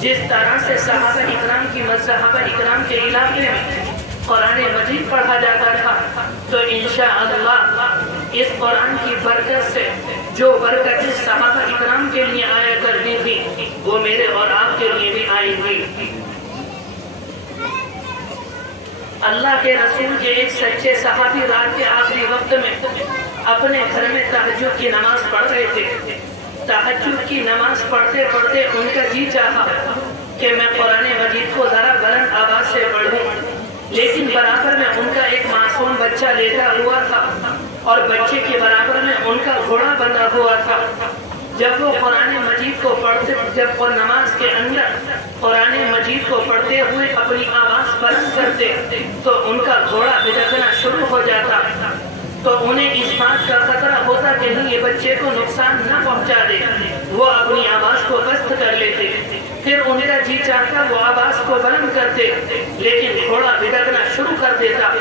جس طرح سے صحابہ اکرام کی مذہب اکرام کے علاقے میں قرآن مجید پڑھا جاتا تھا، تو انشاءاللہ اس قرآن کی برکت سے جو برکتیں صحابہ اکرام کے لیے آیا کرتی تھی وہ میرے اور آپ کے لیے بھی آئیں گی۔ اللہ کے رسول کے ایک سچے صحابی رات کے آخری وقت میں اپنے گھر میں تہجد کی نماز پڑھ رہے تھے۔ تہجد کی نماز پڑھتے پڑھتے ان کا جی چاہا کہ میں قرآن مجید کو ذرا بلند آواز سے پڑھوں، لیکن برابر میں ان کا ایک معصوم بچہ لیٹا ہوا تھا اور بچے کے برابر میں ان کا گھوڑا بندھا ہوا تھا۔ جب وہ قرآن مجید کو پڑھتے، جب وہ نماز کے اندر قرآن مجید کو پڑھتے ہوئے اپنی آواز بلند کرتے تو ان کا گھوڑا بھٹکنا شروع ہو جاتا، تو انہیں اس بات کا خطرہ ہوتا کہ یہ بچے کو نقصان نہ پہنچا دے۔ وہ اپنی آواز کو پست کر لیتے، پھر ان کا جی چاہتا وہ آواز کو بلند کرتے، لیکن گھوڑا بھٹکنا شروع کر دیتا،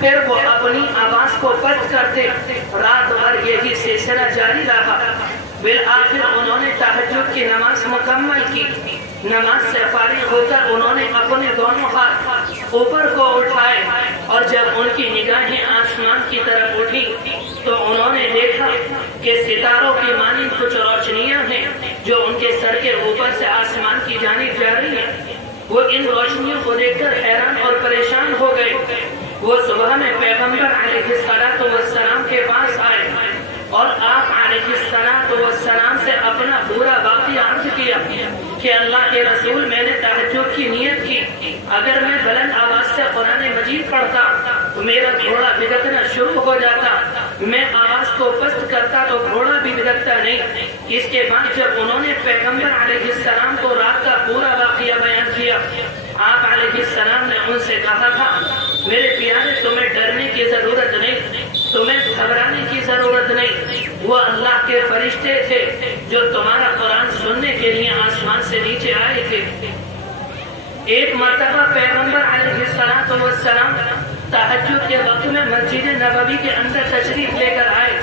پھر وہ اپنی آواز کو پست کرتے۔ رات بھر یہی سلسلہ جاری رہا۔ بالآخر انہوں نے تہجد کی نماز مکمل کی۔ نماز سے فارغ ہو کر انہوں نے اپنے دونوں ہاتھ اوپر کو اٹھائے، اور جب ان کی نگاہیں آسمان کی طرف اٹھی تو انہوں نے دیکھا کہ ستاروں کی مانند کچھ روشنیاں ہیں جو ان کے سر کے اوپر سے آسمان کی جانب جا رہی ہیں۔ وہ ان روشنیوں کو دیکھ کر حیران اور پریشان ہو گئے۔ وہ صبح میں پیغمبر علیہ السلام کے پاس آئے اور آپ علیہ السلام سے اپنا پورا واقعہ عرض کیا کہ اللہ کے رسول، میں نے تہجد کی نیت کی، اگر میں بلند آواز سے قرآن مجید پڑھتا تو میرا گھوڑا بھٹکنا شروع ہو جاتا، میں آواز کو پست کرتا تو گھوڑا بھی بھٹکتا نہیں۔ اس کے بعد جب انہوں نے پیغمبر علیہ السلام کو رات کا پورا واقعہ بیان کیا، آپ علیہ السلام نے ان سے کہا تھا، میرے پیارے تمہیں ڈرنے کی ضرورت نہیں، تمہیں گھبرانے کی ضرورت نہیں، وہ اللہ کے فرشتے تھے جو تمہارا قرآن سننے کے لیے آسمان سے نیچے آئے تھے۔ ایک مرتبہ پیغمبر علیہ السلام تہجد کے وقت میں مسجد نبوی کے اندر تشریف لے کر آئے۔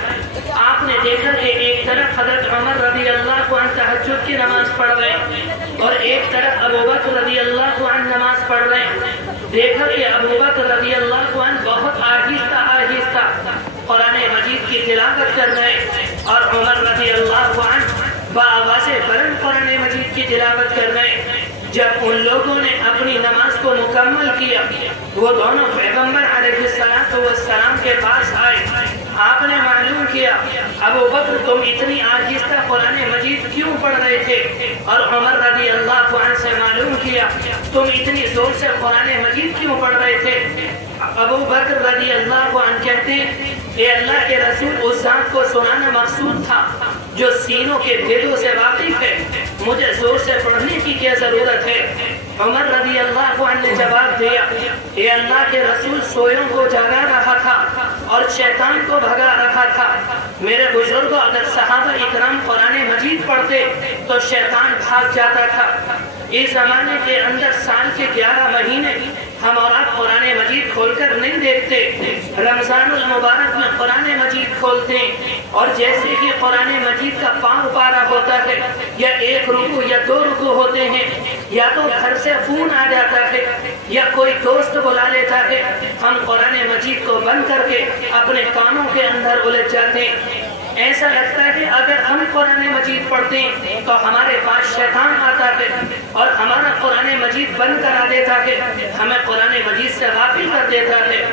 آپ نے دیکھا کہ ایک طرف حضرت عمر رضی اللہ عنہ تہجد کی نماز پڑھ رہے اور ایک طرف ابوبکر رضی اللہ عنہ نماز پڑھ رہے ہیں۔ دیکھا کہ ابوبکر رضی اللہ عنہ بہت آہستہ آہستہ قرآن مجید کی تلاوت کر رہے اور عمر رضی اللہ عنہ بآواز بلند قرآن مجید کی تلاوت کر رہے۔ جب ان لوگوں نے اپنی نماز کو مکمل کیا، وہ دونوں پیغمبر علیہ السلام کے پاس آئے۔ آپ نے معلوم کیا، ابوبکر تم اتنی آہستہ قرآن مجید کیوں پڑھ رہے تھے؟ اور عمر رضی اللہ عنہ سے معلوم کیا، تم اتنی زور سے قرآن مجید کیوں پڑھ رہے تھے؟ ابوبکر رضی اللہ عنہ کہتے ہیں، اے اللہ کے رسول، اس ذات کو سنانا مقصود تھا جو سینوں کے بھیدوں سے واقف ہے، مجھے زور سے پڑھنے کی کیا ضرورت ہے؟ عمر رضی اللہ عنہ نے جواب دیا، اے اللہ کے رسول، سویوں کو جگا رہا تھا اور شیطان کو بھگا رکھا تھا۔ میرے بزرگوں، اگر صحابہ اکرام قرآن مجید پڑھتے تو شیطان بھاگ جاتا تھا۔ اس زمانے کے اندر سال کے 11 مہینے ہم اور آپ قرآن مجید کھول کر نہیں دیکھتے۔ رمضان المبارک میں قرآن مجید کھولتے ہیں اور جیسے ہی قرآن مجید کا پاؤں پارا ہوتا ہے یا ایک رکوع یا 2 رکوع ہوتے ہیں، یا تو گھر سے فون آ جاتا ہے یا کوئی دوست بلا لیتا ہے، ہم قرآن مجید کو بند کر کے اپنے کاموں کے اندر الجھ جاتے ہیں۔ ایسا لگتا ہے کہ اگر ہم قرآن مجید پڑھتے ہیں تو ہمارے پاس شیطان آتا ہے اور ہمارا قرآن مجید بند کرا دیتا ہے، ہمیں قرآن مجید سے غافل کر دیتا ہے۔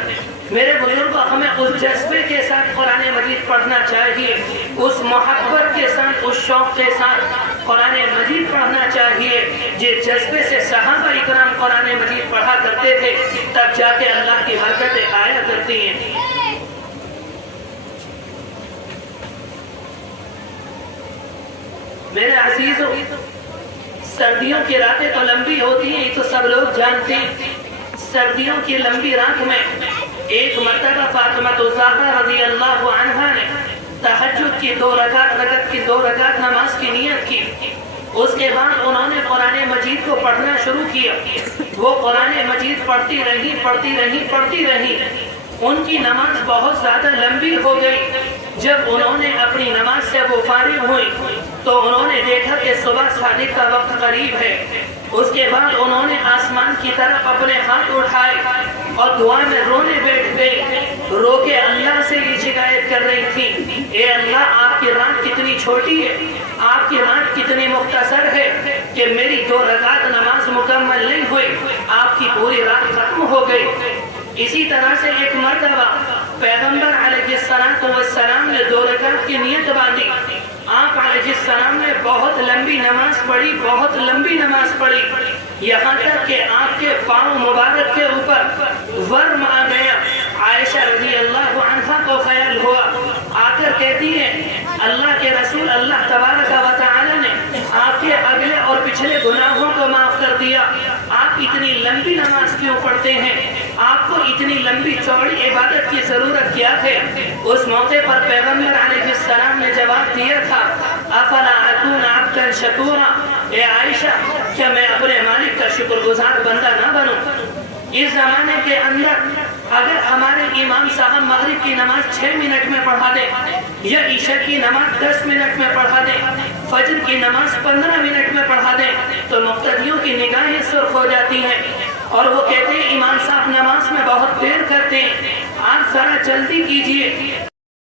میرے بزرگوں، ہمیں اس جذبے کے ساتھ قرآن مجید پڑھنا چاہیے، اس محبت کے ساتھ، اس شوق کے ساتھ قرآن مجید پڑھنا چاہیے جس جذبے سے صحابہ اکرام قرآن مجید پڑھا کرتے تھے، تب جا کے اللہ کی برکتیں آیا کرتی ہیں۔ میرے عزیزوں، سردیوں کی راتیں تو لمبی ہوتی ہیں، یہ تو سب لوگ جانتے ہیں۔ سردیوں کی لمبی رات میں ایک مرتبہ فاطمہ الزہرا رضی اللہ عنہا نے تہجد کی 2 رکعت نماز کی نیت کی۔ اس کے بعد انہوں نے قرآن مجید کو پڑھنا شروع کیا۔ وہ قرآن مجید پڑھتی رہی۔ ان کی نماز بہت زیادہ لمبی ہو گئی۔ جب انہوں نے اپنی نماز سے وہ فارغ ہوئی تو انہوں نے دیکھا کہ صبح صادق کا وقت قریب ہے۔ اس کے بعد انہوں نے آسمان کی طرف اپنے ہاتھ اٹھائے اور دعا میں رونے بیٹھ گئی، رو کے اللہ سے یہ شکایت کر رہی تھی، اے اللہ آپ کی رات کتنی چھوٹی ہے، آپ کی رات کتنی مختصر ہے کہ میری 2 رکعت نماز مکمل نہیں ہوئی، آپ کی پوری رات ختم ہو گئی۔ اسی طرح سے ایک مرتبہ پیغمبر علیہ السلام نے 2 رکعت کی نیت باندھی، آپ علیہ السلام نے بہت لمبی نماز پڑھی، بہت لمبی نماز پڑھی، یہاں تک کہ آپ کے پاؤں مبارک کے اوپر ورم آ گیا۔ عائشہ رضی اللہ عنہا کو خیال ہوا، آ کر کہتی ہے اللہ کے رسول اللہ تبارک و تعالی نے آپ کے اگلے اور پچھلے گناہوں کو معاف کر دیا، آپ اتنی لمبی نماز کیوں پڑھتے ہیں، آپ کو اتنی لمبی چوڑی عبادت کی ضرورت کیا ہے؟ اس موقع پر پیغمبر علیہ السلام نے جواب دیا تھا، افلا اکون عبدا شکورا، اے عائشہ کیا میں اپنے مالک کا شکر گزار بندہ نہ بنوں؟ اس زمانے کے اندر اگر ہمارے امام صاحب مغرب کی نماز 6 منٹ میں پڑھا دیں یا عشاء کی نماز 10 منٹ میں پڑھا دیں، فجر کی نماز 15 منٹ میں پڑھا دیں تو مقتدیوں کی نگاہیں سرخ ہو جاتی ہیں اور وہ کہتے ہیں امام صاحب نماز میں بہت دیر کرتے ہیں، آپ ذرا جلدی کیجئے۔